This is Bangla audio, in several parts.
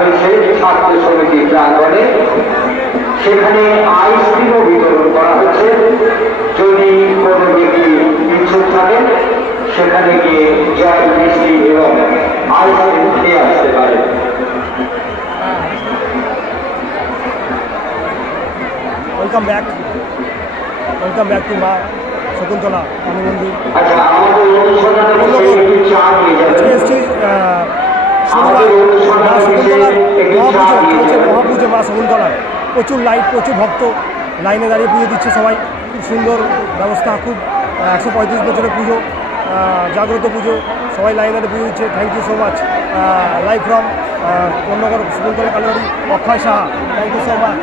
হয়েছে ছাত্র সমিতি প্রাঙ্গণে। সেখানে আইসক্রিমও বিতরণ করা হচ্ছে। যদি কোনো ব্যক্তি ইচ্ছুক থাকেন সেখানে গিয়ে জল মিষ্টি এবং আইসক্রিম খেয়ে আসতে পারে। ওয়েলকাম ব্যাক টু মা শকুন্তলা কালী মন্দির। আজকে এসেছি শনিবার মা শকুন্তলার মহাপুজো চলছে, মহাপুজো মা শকুন্তলার। প্রচুর লাইট, প্রচুর ভক্ত লাইনে দাঁড়িয়ে পুজো দিচ্ছে সবাই। খুব সুন্দর ব্যবস্থা, খুব 135 বছরের পুজো, জাগ্রত পুজো, সবাই লাইনে দাঁড়িয়ে পুজো দিচ্ছে। Thank you so much. Live from Konnagar Shakuntala Kalibari, Akshay Saha. Thank you so much.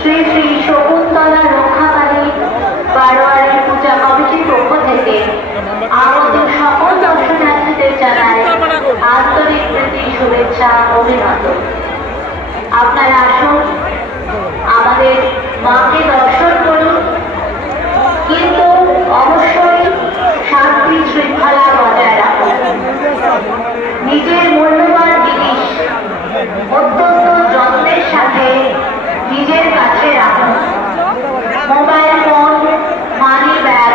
Shri Shri Shakuntala Rakshakali বারোয়ারি পূজা কমিটির পক্ষ থেকে আগত সকল দর্শনার্থীদের জানায় আন্তরিক প্রীতি, শুভেচ্ছা, অভিনন্দন। আপনারা আসুন, আমাদের মাকে দর্শন করুন, কিন্তু অবশ্যই শান্তি শৃঙ্খলা বজায় রাখুন। নিজের মূল্যবান জিনিস অত্যন্ত যত্নের সাথে নিজের কাছে রাখুন। Mobile phone, money bag,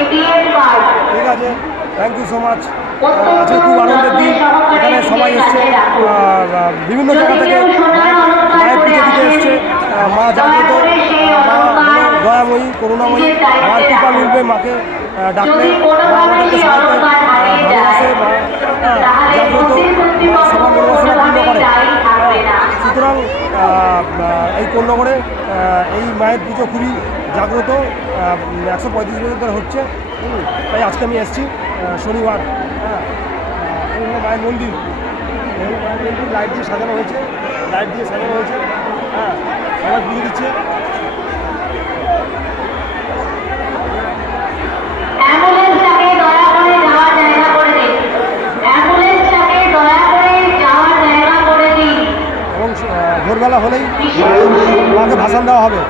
ATM card. ঠিক আছে, থ্যাংক ইউ সো মাচ। আজকে খুব আনন্দের দিন। এখানে সবাই এসছে বিভিন্ন জায়গা থেকে, মায়ের পুজো দিতে এসছে। মা জাগ্রত, মা দয়াময়ী, করুণাময়ী। মার কৃপা মিলবে, মাকে ডাকলে মা আমাদেরকে সবাইকে ভালোবাসে, মা জাগ্রত, মা সবার মনোবাসনা পূর্ণ করে। সুতরাং এই কোন্নগরে এই মায়ের পুজো খুবই জাগ্রত, 135 বছর ধরে হচ্ছে। তাই আজকে আমি এসেছি শনিবার। হ্যাঁ, এই হলো মায়ের মন্দির, লাইট দিয়ে সাজানো হয়েছে, হ্যাঁ সবাই পুজো দিচ্ছে। এবং ভোরবেলা হলেই মাকে ভাসান দেওয়া হবে।